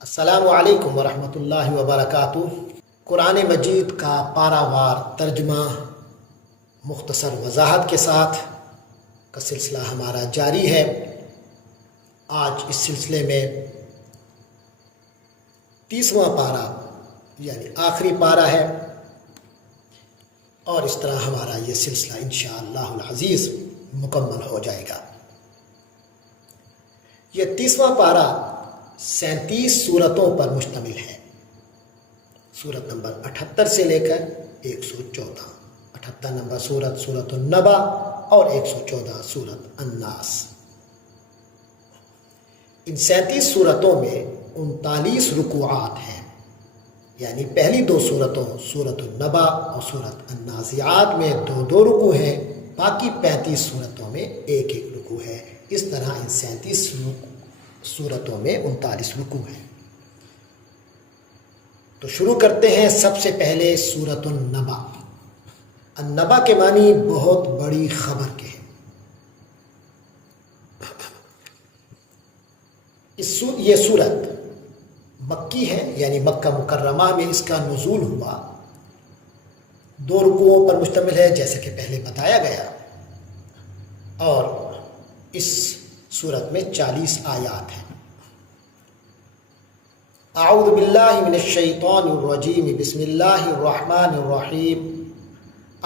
السلام علیکم ورحمۃ اللہ وبرکاتہ۔ قرآن مجید کا پارہ وار ترجمہ مختصر وضاحت کے ساتھ کا سلسلہ ہمارا جاری ہے۔ آج اس سلسلے میں 30واں پارہ یعنی آخری پارہ ہے، اور اس طرح ہمارا یہ سلسلہ انشاءاللہ العزیز مکمل ہو جائے گا۔ یہ 30واں پارہ 37 صورتوں پر مشتمل ہے۔ صورت نمبر 78 سے لے کر 114۔ 78 نمبر صورت سورۃ النبا اور 114 صورت الناس۔ ان 37 صورتوں میں 39 رکوعات ہیں، یعنی پہلی دو صورتوں سورۃ النبا اور سورۃ النازعات میں 2 رکوع ہیں، باقی 35 صورتوں میں ایک رکوع ہے۔ اس طرح ان 37 صورتوں میں 39 رکوع ہیں۔ تو شروع کرتے ہیں سب سے پہلے سورۃ النبا۔ النبا کے معنی بہت بڑی خبر کے ہیں۔ یہ سورت مکی ہے، یعنی مکہ مکرمہ میں اس کا نزول ہوا۔ 2 رکوعوں پر مشتمل ہے جیسے کہ پہلے بتایا گیا، اور اس سورت میں 40 آیات ہیں۔ اعوذ باللہ من الشیطان الرجیم، بسم اللہ الرحمن الرحیم۔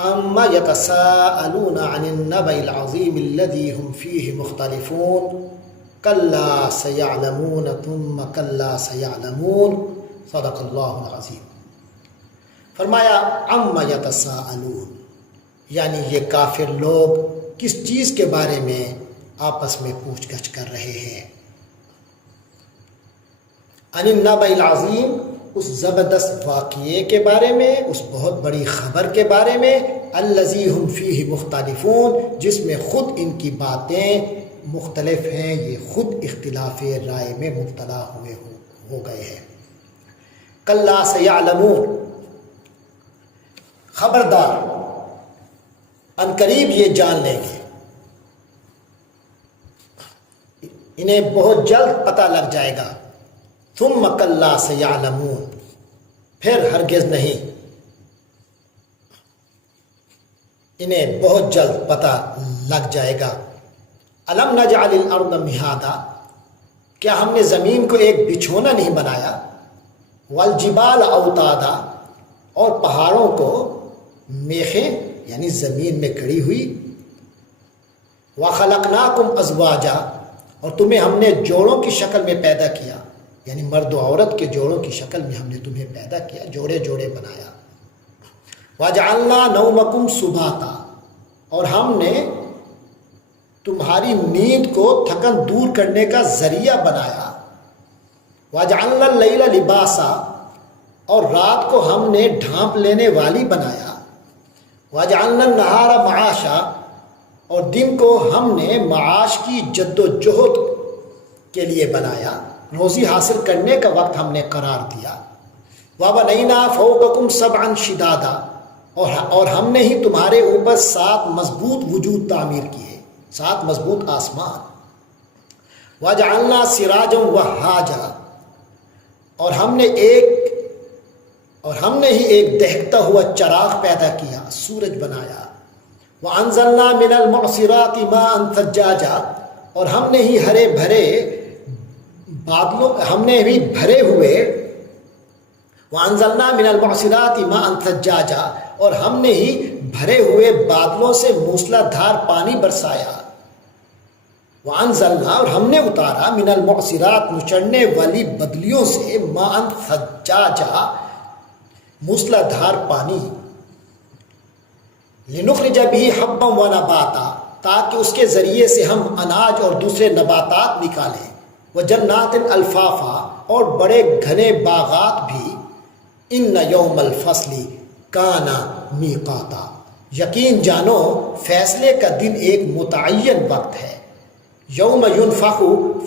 اما یتساءلون عن النبأ العظیم الذی هم فیہ مختلفون کلا سیعلمون ثم کلا سیعلمون، صدق اللہ العظیم۔ فرمایا اما یتساءلون، یعنی یہ کافر لوگ کس چیز کے بارے میں آپس میں پوچھ گچھ کر رہے ہیں؟ عن النبأ العظیم، اس زبردست واقعے کے بارے میں، اس بہت بڑی خبر کے بارے میں، الذی هم فیہ مختلفون، جس میں خود ان کی باتیں مختلف ہیں، یہ خود اختلاف رائے میں مبتلا ہو گئے ہیں۔ کلا سیعلمون، خبردار عنقریب یہ جان لیں گے، انہیں بہت جلد پتہ لگ جائے گا۔ ثم کلا سیعلمون، پھر ہرگز نہیں، انہیں بہت جلد پتہ لگ جائے گا۔ الم نجعل الارض مہادا، کیا ہم نے زمین کو ایک بچھونا نہیں بنایا؟ والجبال اوتادا، اور پہاڑوں کو میخیں یعنی زمین میں کڑی ہوئی۔ وخلقناکم ازواجا، اور تمہیں ہم نے جوڑوں کی شکل میں پیدا کیا، یعنی مرد و عورت کے جوڑوں کی شکل میں ہم نے تمہیں پیدا کیا، جوڑے جوڑے بنایا۔ وجعلنا نومکم سباتا، اور ہم نے تمہاری نیند کو تھکن دور کرنے کا ذریعہ بنایا۔ وجعلنا اللیل لباسا، اور رات کو ہم نے ڈھانپ لینے والی بنایا۔ وجعلنا النہار معاشا، اور دن کو ہم نے معاش کی جد و جہد کے لیے بنایا، روزی حاصل کرنے کا وقت ہم نے قرار دیا۔ وَبَنَيْنَا فَوْقَكُمْ سَبْعًا شِدَادًا، اور ہم نے ہی تمہارے اوپر 7 مضبوط وجود تعمیر کیے، 7 مضبوط آسمان۔ وَجَعَلْنَا سِرَاجًا وَهَّاجًا، اور ہم نے ہی ایک دہکتا ہوا چراغ پیدا کیا، سورج بنایا۔ وَأَنزَلْنَا مِنَ الْمُعْصِرَاتِ مَاءً ثَجَّاجًا، اور ہم نے ہی ہرے بھرے بادلوں، ہم نے بھی بھرے ہوئے وَأَنزَلْنَا مِنَ الْمُعْصِرَاتِ مَاءً ثَجَّاجًا، اور ہم نے ہی بھرے ہوئے بادلوں سے موسلا دھار پانی برسایا۔ وَأَنزَلْنَا، اور ہم نے اتارا، مِنَ الْمُعْصِرَاتِ، نچڑنے والی بدلیوں سے، مَاءً ثَجَّاجًا، موسلا دھار پانی۔ لِنُخْرِجَ بِهِ حَبًّا وَنَبَاتًا، تاکہ اس کے ذریعے سے ہم اناج اور دوسرے نباتات نکالیں۔ وَجَنَّاتٍ الْفَافًا، اور بڑے گھنے باغات بھی۔ إِنَّ يَوْمَ الْفَصْلِ كَانَ مِيقَاتًا، یقین جانو فیصلے کا دن ایک متعین وقت ہے۔ یوم ينفخ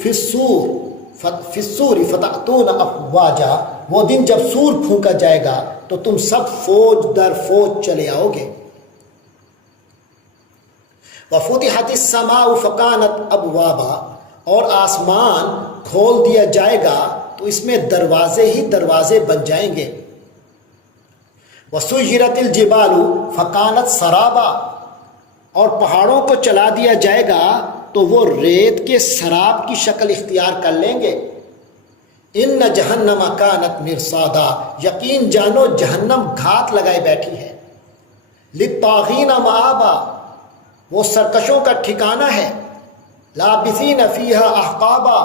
فی الصور فتأتون افواجا، وہ دن جب سور پھونکا جائے گا تو تم سب فوج در فوج چلے آؤ گے۔ وَفُتِحَتِ السَّمَاءُ فَكَانَتْ أَبْوَابًا، اور آسمان کھول دیا جائے گا تو اس میں دروازے ہی دروازے بن جائیں گے. وَسُيِّرَتِ الْجِبَالُ فَكَانَتْ سَرَابًا، اور پہاڑوں کو چلا دیا جائے گا تو وہ ریت کے سراب کی شکل اختیار کر لیں گے. اِنَّ جَهَنَّمَ كَانَتْ مِرْصَادًا، یقین جانو جہنم گھات لگائے بیٹھی ہے. لِلطَّاغِينَ مَآبًا، وہ سرکشوں کا ٹھکانہ ہے. لَابِثِينَ فِيهَا أَحْقَابًا،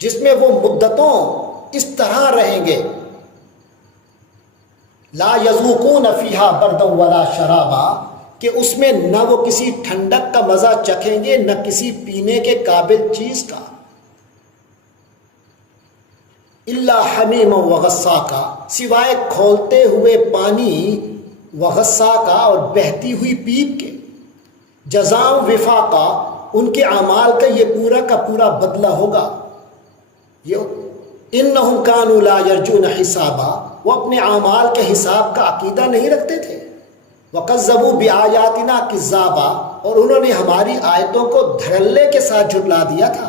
جس میں وہ مدتوں اس طرح رہیں گے. لا یذوقون فیہا بردا ولا شرابا، کہ اس میں نہ وہ کسی ٹھنڈک کا مزہ چکھیں گے نہ کسی پینے کے قابل چیز کا. الا حمیما وغساقا، سوائے کھولتے ہوئے پانی، وغساقا اور بہتی ہوئی پیپ کے. جزاء وفاقا، ان کے اعمال کا یہ پورا کا پورا بدلہ ہوگا. انہم کانوا لا یرجون حسابا، وہ اپنے اعمال کے حساب کا عقیدہ نہیں رکھتے تھے. وکذبوا بآیاتنا کذابا، اور انہوں نے ہماری آیتوں کو دھڑلے کے ساتھ جھٹلا دیا تھا.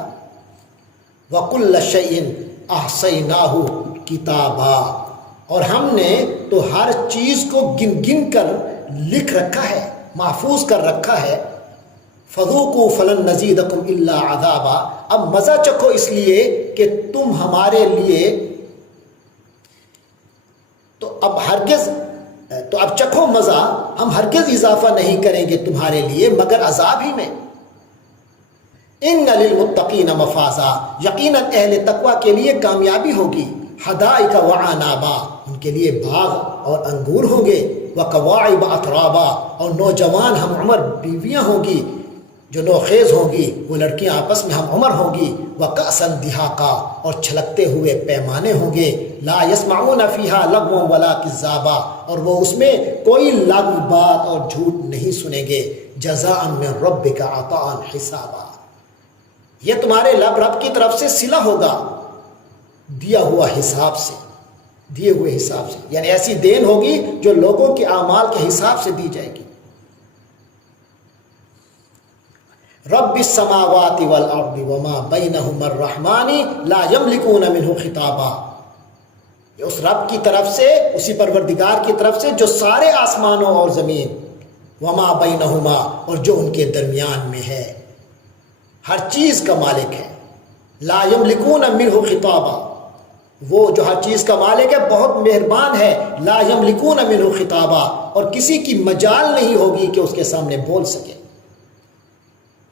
وکل شیء احصیناہ کتابا، اور ہم نے تو ہر چیز کو گن گن کر لکھ رکھا ہے، محفوظ کر رکھا ہے. فذوقوا فلن نزیدکم الا عذابا، اب مزہ چکھو اس لیے کہ تم ہمارے لیے تو اب چکھو مزہ، ہم ہرگز اضافہ نہیں کریں گے تمہارے لیے مگر عذاب ہی میں. ان للمتقین مفازا، یقیناً اہل تقوی کے لیے کامیابی ہوگی. حدائق وعنابا، ان کے لیے باغ اور انگور ہوں گے. وکواعب اترابا، اور نوجوان ہم عمر بیویاں ہوں گی جو نوخیز ہوں گی، وہ لڑکیاں آپس میں ہم عمر ہوں گی. وکأسا دہاقا، اور چھلکتے ہوئے پیمانے ہوں گے. لا یسمعون فیہا لغوا ولا کذابا، اور وہ اس میں کوئی لغو بات اور جھوٹ نہیں سنیں گے. جزاء من ربک عطاء حسابا، یہ تمہارے رب کی طرف سے صلہ ہوگا دیا ہوا حساب سے، دیے ہوئے حساب سے، یعنی ایسی دین ہوگی جو لوگوں کے اعمال کے حساب سے دی جائے گی. رب السماوات والارض وما بینہما الرحمن لا یملکون منہ خطابا، یہ اس رب کی طرف سے، اسی پروردگار کی طرف سے جو سارے آسمانوں اور زمین، وما بینہما، اور جو ان کے درمیان میں ہے، ہر چیز کا مالک ہے. لا یملکون منہ خطابا، وہ جو ہر چیز کا مالک ہے بہت مہربان ہے. لا یملکون منہ خطابا، اور کسی کی مجال نہیں ہوگی کہ اس کے سامنے بول سکے.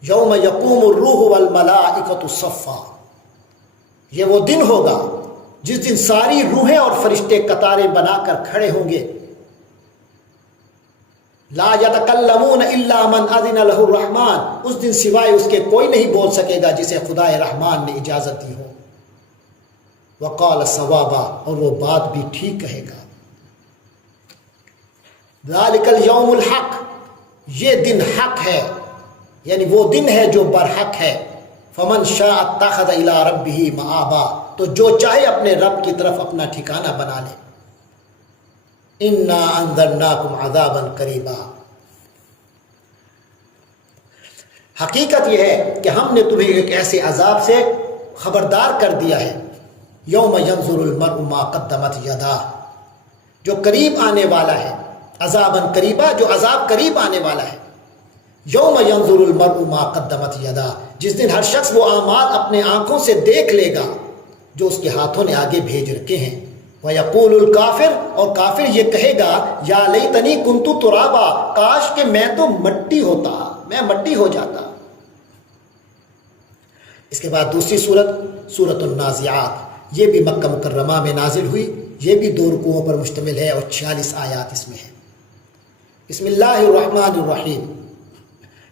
یوم یقوم الروح والملائکۃ صفا، یہ وہ دن ہوگا جس دن ساری روحیں اور فرشتے قطاریں بنا کر کھڑے ہوں گے. لا یتکلمون الا من اذن له الرحمن، اس دن سوائے اس کے کوئی نہیں بول سکے گا جسے خدا رحمان نے اجازت دی ہو. وقال صوابا، اور وہ بات بھی ٹھیک کہے گا. ذالک الیوم الحق، یہ دن حق ہے، یعنی وہ دن ہے جو برحق ہے. فمن شاء اتخذ الی ربہ مآبا، تو جو چاہے اپنے رب کی طرف اپنا ٹھکانہ بنا لے. انا انذرناکم عذابا قریبا، حقیقت یہ ہے کہ ہم نے تمہیں ایک ایسے عذاب سے خبردار کر دیا ہے. یوم ینظر المرء ما قدمت یداہ، جو قریب آنے والا ہے. عذابا قریبا، جو عذاب قریب آنے والا ہے. یوم ینظر المرء ما قدمت یداہ، جس دن ہر شخص وہ اعمال اپنے آنکھوں سے دیکھ لے گا جو اس کے ہاتھوں نے آگے بھیج رکھے ہیں. وَيَقُولُ الْكَافِرُ، اور کافر یہ کہے گا یا لیتنی کنتُ تُرابا، کاش کہ میں تو مٹی ہوتا، میں مٹی ہو جاتا. اس کے بعد دوسری سورۃ النازعات، یہ بھی مکہ مکرمہ میں نازل ہوئی. یہ بھی 2 رکوعوں پر مشتمل ہے اور 46 آیات اس میں ہے. بسم اللہ الرحمن الرحیم.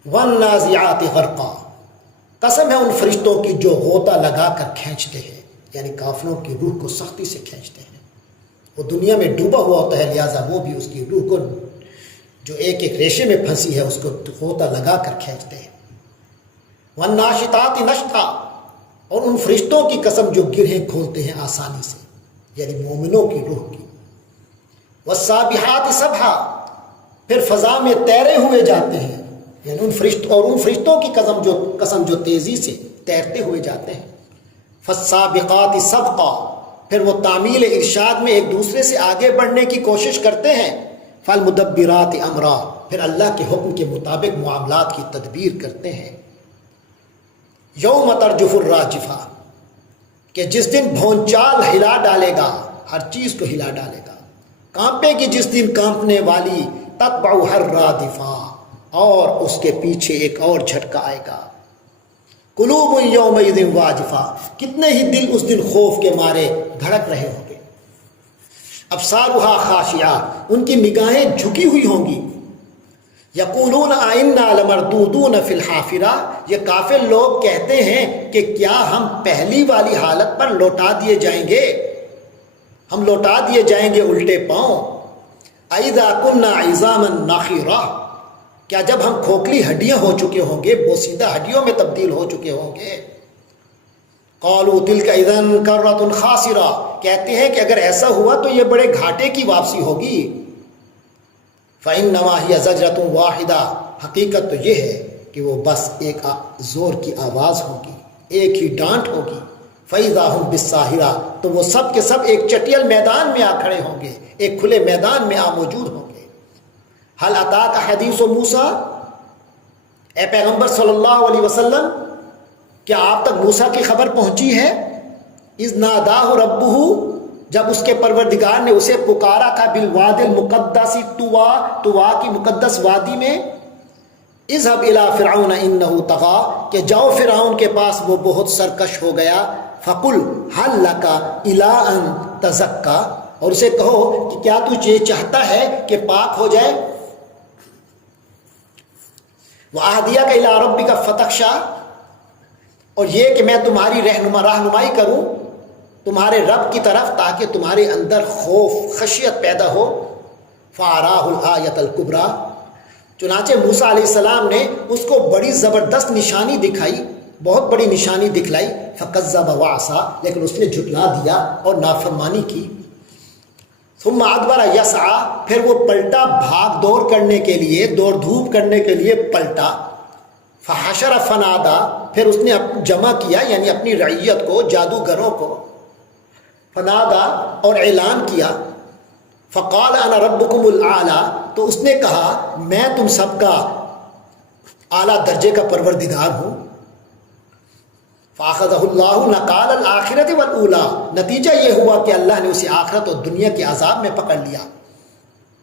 وَالنَّازِعَاتِ غَرْقًا، قسم ہے ان فرشتوں کی جو غوطہ لگا کر کھینچتے ہیں، یعنی کافروں کی روح کو سختی سے کھینچتے ہیں. وہ دنیا میں ڈوبا ہوا ہوتا ہے، لہٰذا وہ بھی اس کی روح کو جو ایک ایک ریشے میں پھنسی ہے اس کو غوطہ لگا کر کھینچتے ہیں. وَالنَّاشِطَاتِ نَشْطًا، اور ان فرشتوں کی قسم جو گرہیں کھولتے ہیں آسانی سے، یعنی مومنوں کی روح کی. وَالسَّابِحَاتِ سَبْحًا، پھر فضا میں تیرے ہوئے جاتے ہیں، یعنی ان فرشتوں کی قسم جو تیزی سے تیرتے ہوئے جاتے ہیں. فالسابقات سبقا، پھر وہ تعمیل ارشاد میں ایک دوسرے سے آگے بڑھنے کی کوشش کرتے ہیں، فالمدبرات امرا، پھر اللہ کے حکم کے مطابق معاملات کی تدبیر کرتے ہیں۔ یوم ترجف الراجفہ، کہ جس دن بھونچال ہلا ڈالے گا، ہر چیز کو ہلا ڈالے گا، کانپے گی جس دن کانپنے والی، تتبعها الرادفہ، اور اس کے پیچھے ایک اور جھٹکا آئے گا۔ قلوب یومئذ واجفہ، کتنے ہی دل اس دن خوف کے مارے دھڑک رہے ہوں گے۔ ابصارها خاشعہ، ان کی نگاہیں جھکی ہوئی ہوں گی۔ یقولون ائنا لمردودون فی الحافرہ، یہ کافر لوگ کہتے ہیں کہ کیا ہم پہلی والی حالت پر لوٹا دیے جائیں گے، ہم لوٹا دیے جائیں گے الٹے پاؤں۔ اذا کنا عظاما نخرہ، کیا جب ہم کھوکھلی ہڈیاں ہو چکے ہوں گے، بوسیدہ ہڈیوں میں تبدیل ہو چکے ہوں گے۔ قالوا تلک اذا کرۃ خاسرہ، کہتے ہیں کہ اگر ایسا ہوا تو یہ بڑے گھاٹے کی واپسی ہوگی۔ فإنما هي زجرۃ واحدہ، حقیقت تو یہ ہے کہ وہ بس ایک زور کی آواز ہوگی، ایک ہی ڈانٹ ہوگی۔ فإذا هم بالساہرہ، تو وہ سب کے سب ایک چٹیل میدان میں آ کھڑے ہوں گے، ایک کھلے میدان میں آ موجود ہوں گے۔ هل اتاک حدیث موسیٰ، اے پیغمبر صلی اللہ علیہ وسلم، کیا آپ تک موسیٰ کی خبر پہنچی ہے؟ اذ ناداہ ربہ، جب اس کے پروردگار نے اسے پکارا تھا، بالواد المقدس، طوا کی مقدس وادی میں، اذهب الى فرعون انه طغى، کہ جاؤ فرعون کے پاس وہ بہت سرکش ہو گیا۔ فقل هل لك الى ان تزكى، اور اسے کہو کہ کیا تو یہ چاہتا ہے کہ پاک ہو جائے۔ وَأَهْدِيَكَ إِلَىٰ رَبِّكَ فَتَخْشَىٰ، اور یہ کہ میں تمہاری رہنمائی کروں تمہارے رب کی طرف، تاکہ تمہارے اندر خوف خشیت پیدا ہو۔ فَأَرَاهُ الْآيَةَ الْكُبْرىٰ، چنانچہ موسیٰ علیہ السلام نے اس کو بڑی زبردست نشانی دکھائی، بہت بڑی نشانی دکھلائی۔ فَكَذَّبَ وَعَصَىٰ، لیکن اس نے جھٹلا دیا اور نافرمانی کی۔ ثم ادبر یسعیٰ، پھر وہ پلٹا بھاگ دوڑ کرنے کے لیے، دوڑ دھوپ کرنے کے لیے پلٹا۔ فحشر فنادا، پھر اس نے جمع کیا، یعنی اپنی رعیت کو، جادوگروں کو۔ فنادا، اور اعلان کیا۔ فقال انا ربکم الاعلیٰ، تو اس نے کہا میں تم سب کا اعلیٰ درجے کا پروردگار ہوں۔ فاخذہ اللہ نکال الآخرۃ والاولیٰ، نتیجہ یہ ہوا کہ اللہ نے اسے آخرت اور دنیا کے عذاب میں پکڑ لیا۔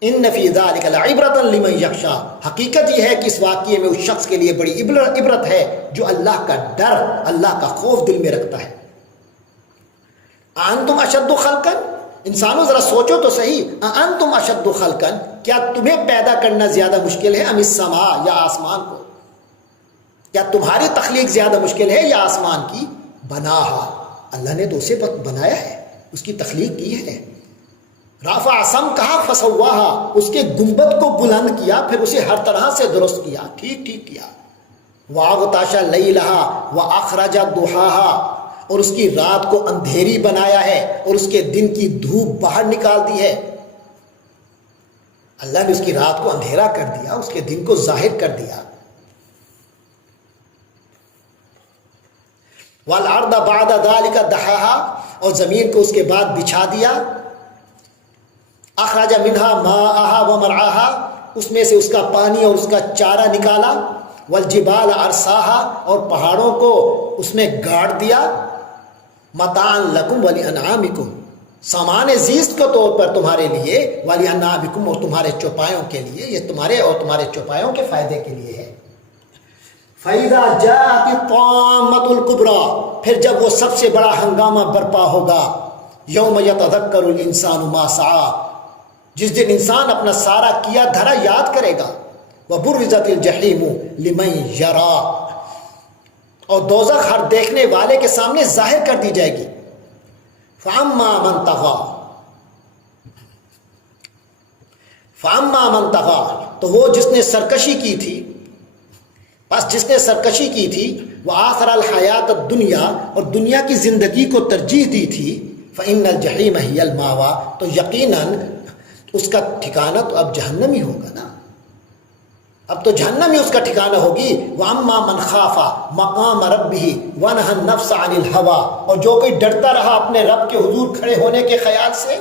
ان فی ذلک لعبرۃ لمن یخشی، حقیقت یہ ہے کہ اس واقعے میں اس شخص کے لیے بڑی عبرت ہے جو اللہ کا ڈر، اللہ کا خوف دل میں رکھتا ہے۔ انتم اشد خلقا، انسانوں ذرا سوچو تو صحیح، انتم اشد خلقا، کیا تمہیں پیدا کرنا زیادہ مشکل ہے، ام السماء، یا آسمان کو؟ کیا تمہاری تخلیق زیادہ مشکل ہے یا آسمان کی؟ بناہا، اللہ نے تو اسے بنایا ہے، اس کی تخلیق کی ہے۔ رافع سمکہا فسواہا، اس کے گنبد کو بلند کیا، پھر اسے ہر طرح سے درست کیا، ٹھیک کیا۔ واغطش لیلہا واخرج ضحاہا، اور اس کی رات کو اندھیری بنایا ہے اور اس کے دن کی دھوپ باہر نکال دی ہے۔ اللہ نے اس کی رات کو اندھیرا کر دیا، اس کے دن کو ظاہر کر دیا۔ والارض بعد ذلك دحاها، اور زمین کو اس کے بعد بچھا دیا۔ اخرج منها ماءها ومرعاها، اس میں سے اس کا پانی اور اس کا چارہ نکالا۔ والجبال ارساها، اور پہاڑوں کو اس میں گاڑ دیا۔ متاعا لکم ولانعامکم، سامان زیست کے طور پر تمہارے لیے، ولانعامکم، اور تمہارے چوپایوں کے لیے، یہ تمہارے اور تمہارے چوپایوں کے فائدے کے لیے ہے۔ فَإِذَا جَاءَتِ الطَّامَّةُ الْكُبْرىٰ، پھر جب وہ سب سے بڑا ہنگامہ برپا ہوگا، یوم یتذکر الانسان ما سعی، جس دن انسان اپنا سارا کیا دھرا یاد کرے گا۔ وبرزت الجحیم لمن یرا، اور دوزخ ہر دیکھنے والے کے سامنے ظاہر کر دی جائے گی۔ فاما من طغی، فاما من طغی، تو وہ جس نے سرکشی کی تھی، بس جس نے سرکشی کی تھی، وہ آخر الحیات الدنیا، اور دنیا کی زندگی کو ترجیح دی تھی، فإن الجحیم ہی الماویٰ، تو یقیناً اس کا ٹھکانہ تو اب جہنم ہی ہوگا نا۔ اب تو جہنم ہی اس کا ٹھکانہ ہوگی۔ وَأَمَّا مَنْ خَافَ مَقَامَ رَبِّهِ وَنَهَى النَّفْسَ عَنِ الْهَوَىٰ، اور جو کوئی ڈرتا رہا اپنے رب کے حضور کھڑے ہونے کے خیال سے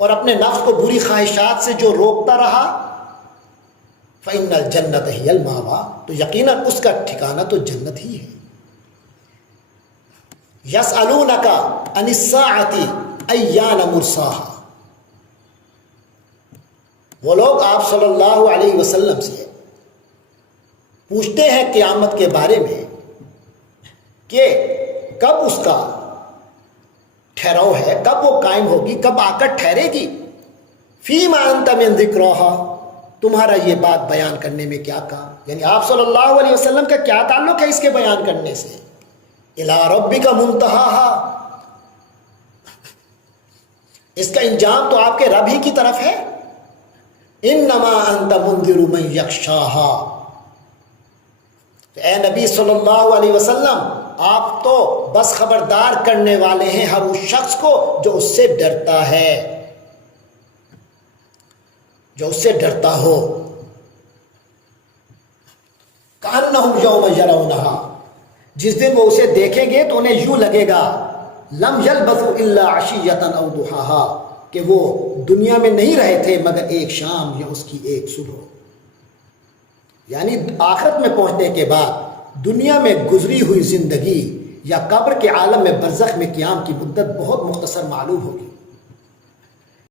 اور اپنے نفس کو بری خواہشات سے جو روکتا رہا، فَإِنَّ الْجَنَّةَ هِيَ الْمَأْوَىٰ، تو یقیناً اس کا ٹھکانہ تو جنت ہی ہے۔ يَسْأَلُونَكَ عَنِ السَّاعَةِ أَيَّانَ مُرْسَاهَا، وہ لوگ آپ صلی اللہ علیہ وسلم سے پوچھتے ہیں قیامت کے بارے میں کہ کب اس کا ٹھہراؤ ہے، کب وہ قائم ہوگی، کب آ کر ٹھہرے گی۔ فِيمَا أَنْتَ مِنْ ذِكْرَهَا، تمہارا یہ بات بیان کرنے میں کیا کہا، یعنی آپ صلی اللہ علیہ وسلم کا کیا تعلق ہے اس کے بیان کرنے سے۔ إِلَىٰ رَبِّكَ مُنْتَهَاهَا، اس کا انجام تو آپ کے رب ہی کی طرف ہے۔ إِنَّمَا أَنْتَ مُنذِرُ مَنْ يَخْشَاهَا، اے نبی صلی اللہ علیہ وسلم آپ تو بس خبردار کرنے والے ہیں ہر اس شخص کو جو اس سے ڈرتا ہے، جو اس سے ڈرتا ہو۔ کأنہم یوم یرونہا، جس دن وہ اسے دیکھیں گے تو انہیں یوں لگے گا لم یلبثوا الا عشیۃ او ضحاہا، کہ وہ دنیا میں نہیں رہے تھے مگر ایک شام یا اس کی ایک صبح، یعنی آخرت میں پہنچنے کے بعد دنیا میں گزری ہوئی زندگی یا قبر کے عالم میں برزخ میں قیام کی مدت بہت مختصر معلوم ہوگی۔